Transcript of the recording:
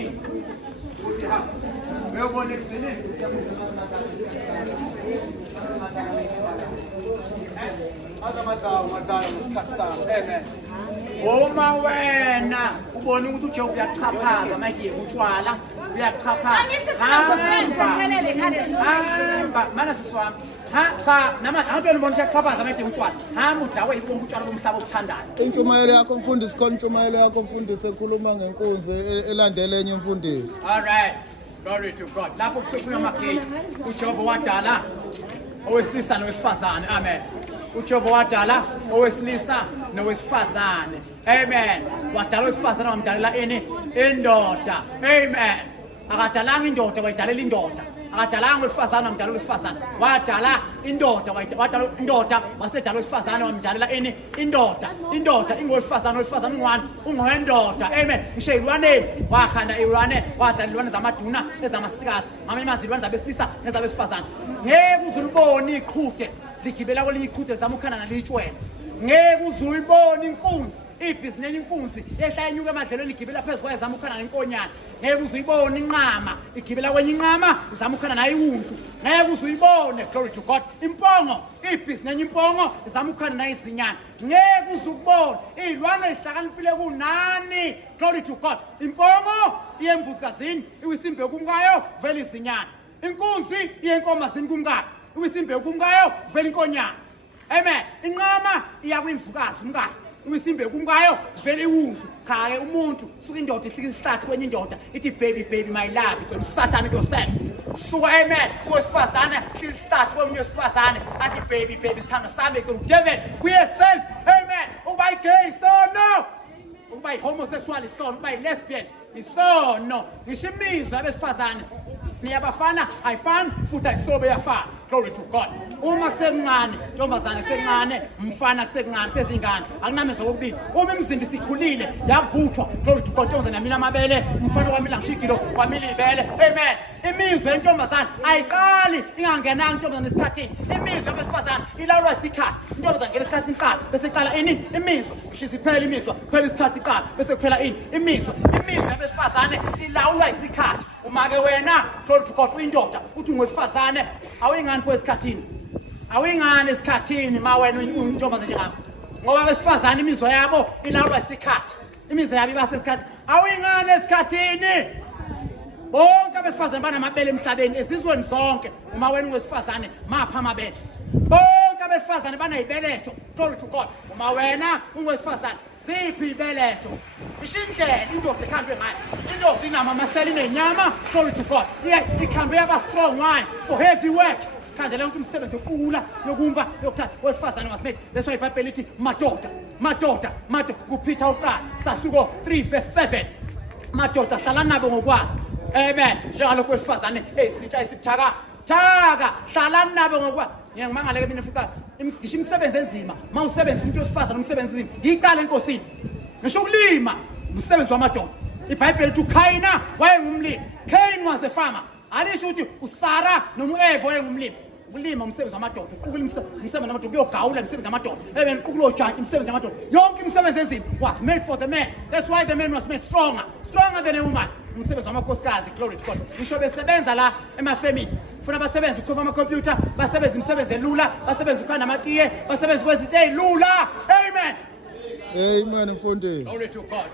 ekugcineni ukuthi ha uyobona ekugcineni azamadala ngesikhathi sami amen. Uma wena ubona ukuthi uJehova uyaqhaphaza manje utshwala uyaqhaphaza hamba mana siswami cha namanje awubona ubona uyaqhaphaza manje utshwala hamba udawe ibonga utshwala bomhlaba okuthandayo. Intshumayelo yakho mfundisi khona intshumayelo yakho mfundisi ekhuluma ngenkunzi elandela enye imfundisi. All right, glory to God. Lapho kukhuluma amagate uJehova wadala owesilisa nowesifazane amen. uJehova wadala owesilisa nowesifazane amen. Wadala owesifazane wamdalela ini indoda amen. Akadalanga indoda wayidalela indoda. Akadalanga owesifazane wamdalela owesifazane. Wadala indoda wadala indoda wasedala owesifazane wamdalela ini indoda. Indoda ingowesifazane owesifazane ungwani ungowendoda amen. Ngisho ilwane wakhanda ilwane wadala ilwane zamaduna ezamasikazi amanye amazilwane zabesilisa nezabesifazane. Ngeke uzulibone iqhute ligibela kwelinye iqhute zamukhana nalitshwele. Ngeke uzuyibona inkunzi ibhizineni inkunzi ehla enyuka emadlelweni igibela phezulu kwaye zamukhana nenkonyana. Ngeke uzuyibona inqama igibela kwenye inqama zamukhana nayiwuntu. Ngeke uzuyibone glory to God impongo ibhizineni impongo zamukhana nayizinyana. Ngeke uzubona izilwane ezihlakaniphile kunani glory to God impongo iyembuzikazini iwisimbe kumkayo vele izinyana. Inkunzi iyenkomazini kumkayo iwisimbe kumkayo vele inkonyana. Amen. Inqama iyakwimvukazi umkayo. Iwisimbe kumkayo vele iwuntu. Khake umuntu suka indoda ihlika start kwenye indoda ithi baby baby my love kwena usathane yourself. Suka amen. Sowesifazana ihlika start kwenye wesifazane athi baby baby sithanda sami kwena David kuyeself amen. Uba gay sono. Uba homosexual isono, uba lesbian isono. Ngisho imizwa abesifazane niyabafana ayifani futhi ayisobe yafana. Glory to God. Uma kusencane ntombazane kusencane mfana kusencane sezingane akunamezwe kokubili. Uma imizimba isikhulile yavuthwa glory to God ntombazane yamila amabele umfana wami la ngishigilo kwamila ibele amen. Imizwa yentombazane ayiqali ingangenanga intombazane esikhathini. Imizwa yabesifazane ilawulwa isikhathi. Intombazane ngene isikhathi iqala bese iqala ini imizwa ishisiphela imizwa phela isikhathi iqala bese kuphela ini imizwa. Imizwa yabesifazane ilawulwa isikhathi. Uma ke wena glory to God uyindoda uthi ungowesifazane awuyingani kwesikhathini. Awuyingani esikhathini ma wena untombaza njengami. Ngoba abesifazane imizwa yabo ilawulwa isikhathi. Imizwa yabo ibase isikhathi. Awuyingani esikhathini. Bonke abesifazane banamabele emhlabeni ezizweni zonke. Uma wena ungowesifazane mapha amabele. Bonke abesifazane banayibeletho. Glory to God. Uma wena ungowesifazane ziphi ibeletho. Ishindlela indoda ekhandwe ngayo. Indoda inama amaseli nenyama. Glory to God. Ikhandwe yaba strong wine for heavy work. Khandela yonke umsebenzi yokuqula yokumba yokuthatha wesifazane wasimele. That's why iBhayibheli lithi madoda kuPeter uqala sahluko 3:7. Madoda hlala nabo ngokwazi. Amen. Njalo kwesifazane ezitsha esibuthaka hlala nabo ngokwazi. Ngiyangimangala ke mina futhi ngisho imisebenzi enzima mawusebenza umuntu wesifazane umsebenzi enzima yiqala enkosini. Ngisho ukulima umsebenzi wamadoda. iBhayibheli lithi uKhayina wayengumlimi. Cain was a farmer. Alisho ukuthi uSara nomuEva wayengumlimi. Ukulima umsebenzi wamadoda. Uqukula umsebenzi wamadoda uyogawula umsebenzi wamadoda. Amen. Uqukula ujantshi umsebenzi wamadoda. Yonke imisebenzi enzima was made for the man. That's why the man was made stronger than a woman. Umsebenzi wamakhosikazi glory to God. Ngisho besebenza la emafemini. Funa basebenza ukukhova ama-computer, basebenza imisebenzi elula, basebenza ukhanda amatiye, basebenza kwezinto ezilula. Amen. Amen mfundisi. Glory to God.